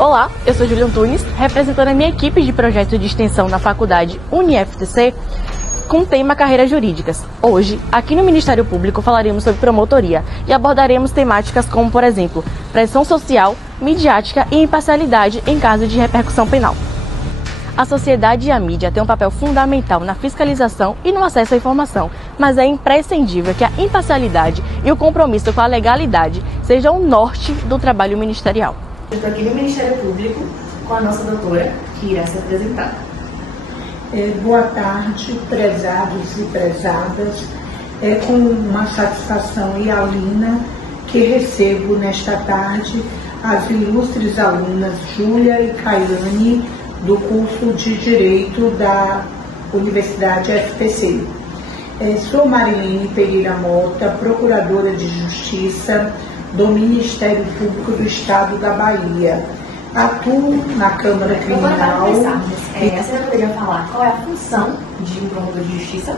Olá, eu sou Julia Antunes, representando a minha equipe de projeto de extensão na faculdade UniFTC com o tema Carreiras Jurídicas. Hoje, aqui no Ministério Público, falaremos sobre promotoria e abordaremos temáticas como, por exemplo, pressão social, midiática e imparcialidade em caso de repercussão penal. A sociedade e a mídia têm um papel fundamental na fiscalização e no acesso à informação, mas é imprescindível que a imparcialidade e o compromisso com a legalidade sejam o norte do trabalho ministerial. Eu estou aqui no Ministério Público com a nossa doutora, que irá se apresentar. Boa tarde, prezados e prezadas. É com uma satisfação hialina que recebo nesta tarde as ilustres alunas Júlia e Caiane, do curso de Direito da Universidade FPC. Sou Marilene Pereira Mota, Procuradora de Justiça do Ministério Público do Estado da Bahia. Atuo na Câmara Criminal. A senhora poderia falar qual é a função de um promotor de justiça?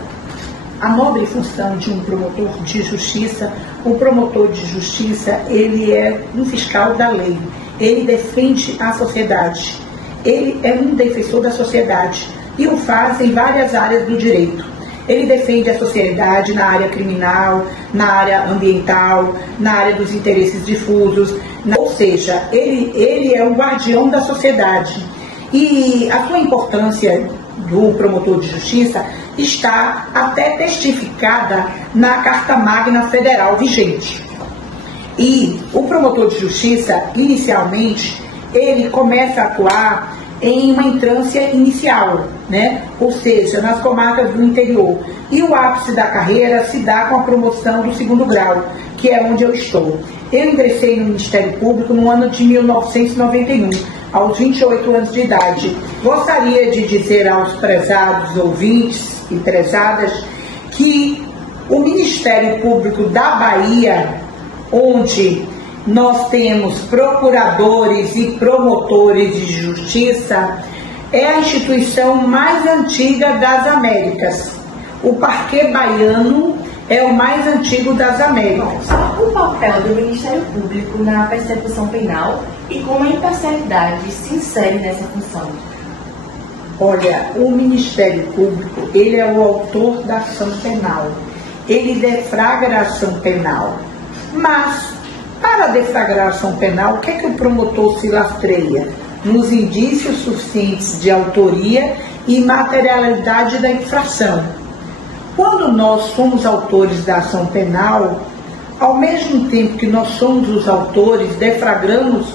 A nobre função de um promotor de justiça, o promotor de justiça, ele é um fiscal da lei, ele defende a sociedade, ele é um defensor da sociedade e o faz em várias áreas do direito. Ele defende a sociedade na área criminal, na área ambiental, na área dos interesses difusos, ou seja, ele é o guardião da sociedade. E a sua importância do promotor de justiça está até testificada na Carta Magna Federal vigente. E o promotor de justiça, inicialmente, ele começa a atuar em uma entrância inicial, né? Ou seja, nas comarcas do interior. E o ápice da carreira se dá com a promoção do 2º grau, que é onde eu estou. Eu ingressei no Ministério Público no ano de 1991, aos 28 anos de idade. Gostaria de dizer aos prezados ouvintes e prezadas que o Ministério Público da Bahia, onde nós temos procuradores e promotores de justiça, é a instituição mais antiga das Américas. O Parquet Baiano é o mais antigo das Américas. O papel do Ministério Público na persecução penal e como a imparcialidade se insere nessa função? Olha, o Ministério Público, ele é o autor da ação penal. Ele deflagra a ação penal. Mas, para deflagrar a ação penal, o que é que o promotor se lastreia? Nos indícios suficientes de autoria e materialidade da infração. Quando nós somos autores da ação penal, ao mesmo tempo que nós somos os autores, deflagramos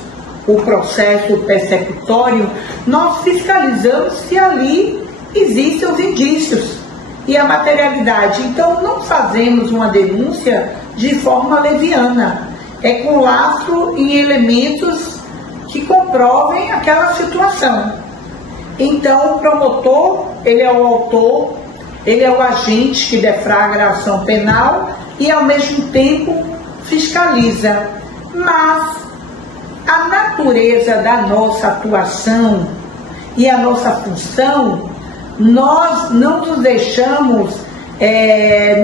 o processo persecutório, nós fiscalizamos se ali existem os indícios e a materialidade. Então, não fazemos uma denúncia de forma leviana. É com lastro em elementos que comprovem aquela situação. Então, o promotor, ele é o autor, ele é o agente que deflagra a ação penal e, ao mesmo tempo, fiscaliza. Mas a natureza da nossa atuação e a nossa função, nós não nos deixamos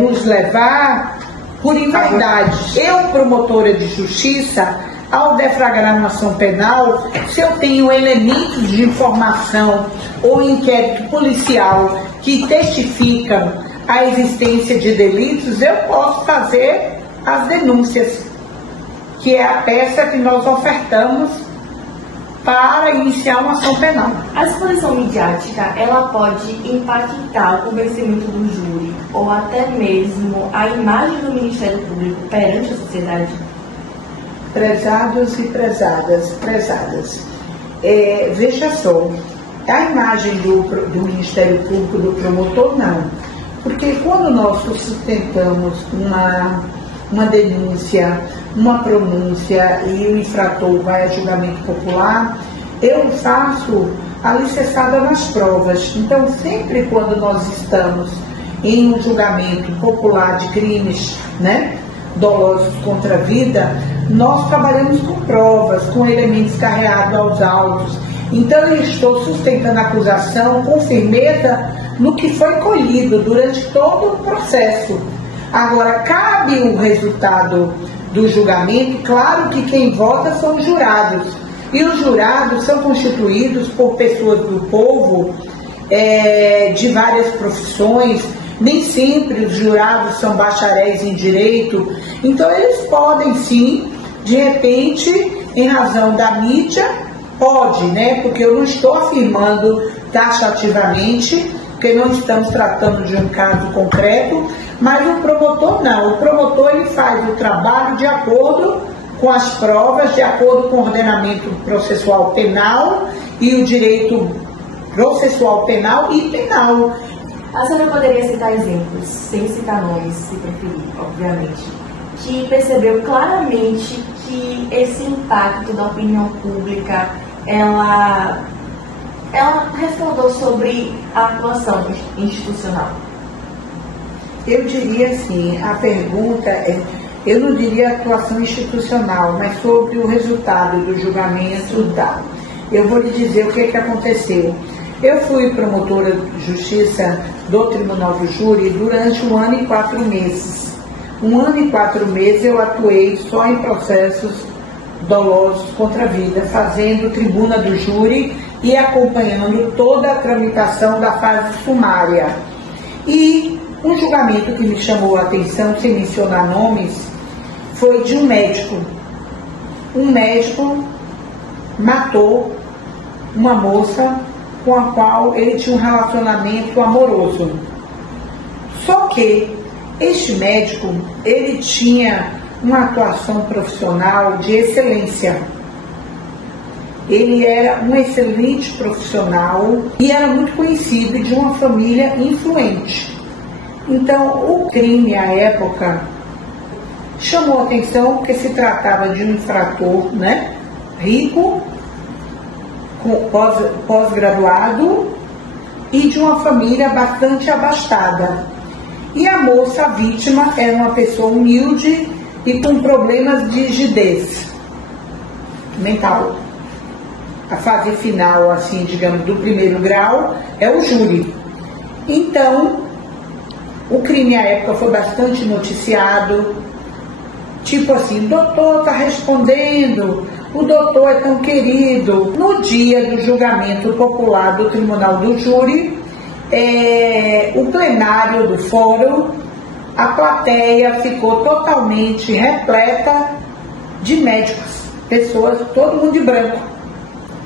nos levar por invaidade. Eu, promotora de justiça, ao deflagrar uma ação penal, se eu tenho elementos de informação ou inquérito policial que testificam a existência de delitos, eu posso fazer as denúncias, que é a peça que nós ofertamos para iniciar uma ação penal. A exposição midiática, ela pode impactar o convencimento do júri ou até mesmo a imagem do Ministério Público perante a sociedade? Prezados e prezadas, veja só, a imagem do Ministério Público, do promotor, não. Porque quando nós sustentamos uma denúncia, uma pronúncia e o infrator vai a julgamento popular, eu faço alicerçada nas provas. Então, sempre quando nós estamos em um julgamento popular de crimes, né, dolosos contra a vida, nós trabalhamos com provas, com elementos carreados aos autos. Então, eu estou sustentando a acusação com firmeza no que foi colhido durante todo o processo. Agora, cabe o resultado do julgamento, claro que quem vota são os jurados, E os jurados são constituídos por pessoas do povo, de várias profissões. Nem sempre os jurados são bacharéis em direito, então eles podem sim, de repente, em razão da mídia, pode, né? Porque eu não estou afirmando taxativamente, porque não estamos tratando de um caso concreto, mas o promotor não. O promotor ele faz o trabalho de acordo com as provas, de acordo com o ordenamento processual penal e o direito processual penal e penal. A senhora poderia citar exemplos, sem citar nomes, se preferir, obviamente, que percebeu claramente que esse impacto da opinião pública, ela respondeu sobre a atuação institucional? Eu diria assim, a pergunta é, eu não diria atuação institucional, mas sobre o resultado do julgamento dado. Eu vou lhe dizer o que aconteceu. Eu fui promotora de justiça do Tribunal do Júri durante 1 ano e 4 meses. 1 ano e 4 meses eu atuei só em processos dolosos contra a vida, fazendo tribuna do júri e acompanhando toda a tramitação da fase sumária. E um julgamento que me chamou a atenção, sem mencionar nomes, foi de um médico. Um médico matou uma moça com a qual ele tinha um relacionamento amoroso. Só que este médico, ele tinha uma atuação profissional de excelência. Ele era um excelente profissional e era muito conhecido, de uma família influente. Então, o crime, à época, chamou a atenção porque se tratava de um infrator, né, rico, pós-graduado e de uma família bastante abastada. E a moça, a vítima, era uma pessoa humilde e com problemas de rigidez mental. A fase final, assim, digamos, do primeiro grau é o júri. Então, o crime à época foi bastante noticiado, tipo assim, o doutor está respondendo, o doutor é tão querido. No dia do julgamento popular do Tribunal do Júri, o plenário do fórum, a plateia ficou totalmente repleta de médicos, pessoas, todo mundo de branco.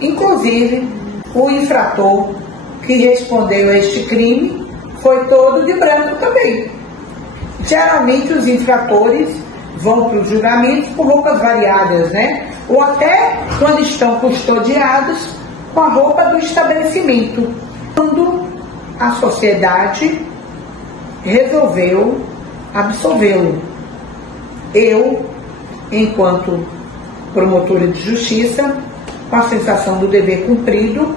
Inclusive, o infrator que respondeu a este crime foi todo de branco também. Geralmente os infratores vão para os julgamentos com roupas variadas, né? Ou até quando estão custodiados com a roupa do estabelecimento. Quando a sociedade resolveu absolvê-lo. Eu, enquanto promotora de justiça, com a sensação do dever cumprido,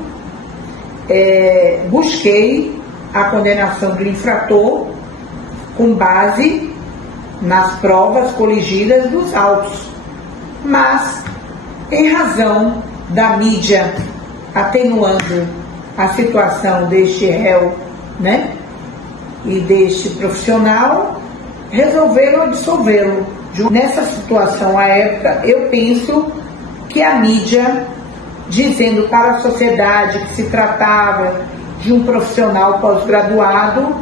busquei a condenação do infrator com base nas provas coligidas dos autos. Mas, em razão da mídia atenuando a situação deste réu, né, e deste profissional, resolveram absolvê-lo. Nessa situação, à época, eu penso que a mídia, dizendo para a sociedade que se tratava de um profissional pós-graduado,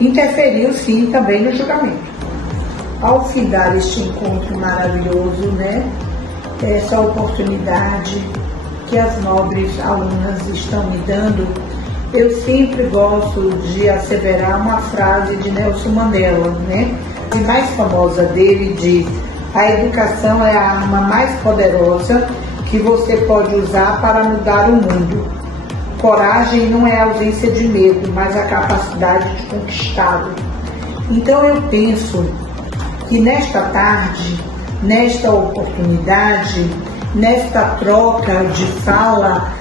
interferiu sim também no julgamento. Ao findar este encontro maravilhoso, né, essa oportunidade que as nobres alunas estão me dando, eu sempre gosto de asseverar uma frase de Nelson Mandela, né? A mais famosa dele diz: a educação é a arma mais poderosa que você pode usar para mudar o mundo. Coragem não é a ausência de medo, mas a capacidade de conquistá-lo. Então eu penso que nesta tarde, nesta oportunidade, nesta troca de fala,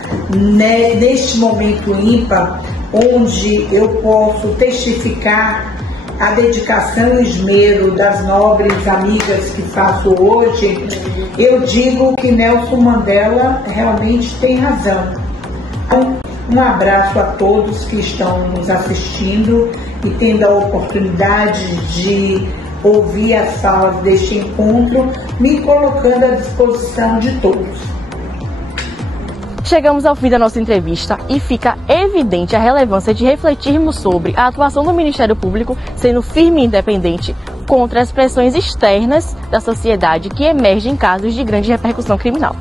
neste momento ímpar, onde eu posso testificar a dedicação e esmero das nobres amigas que faço hoje, eu digo que Nelson Mandela realmente tem razão. Um abraço a todos que estão nos assistindo e tendo a oportunidade de ouvir as falas deste encontro, me colocando à disposição de todos. Chegamos ao fim da nossa entrevista e fica evidente a relevância de refletirmos sobre a atuação do Ministério Público sendo firme e independente contra as pressões externas da sociedade que emergem em casos de grande repercussão criminal.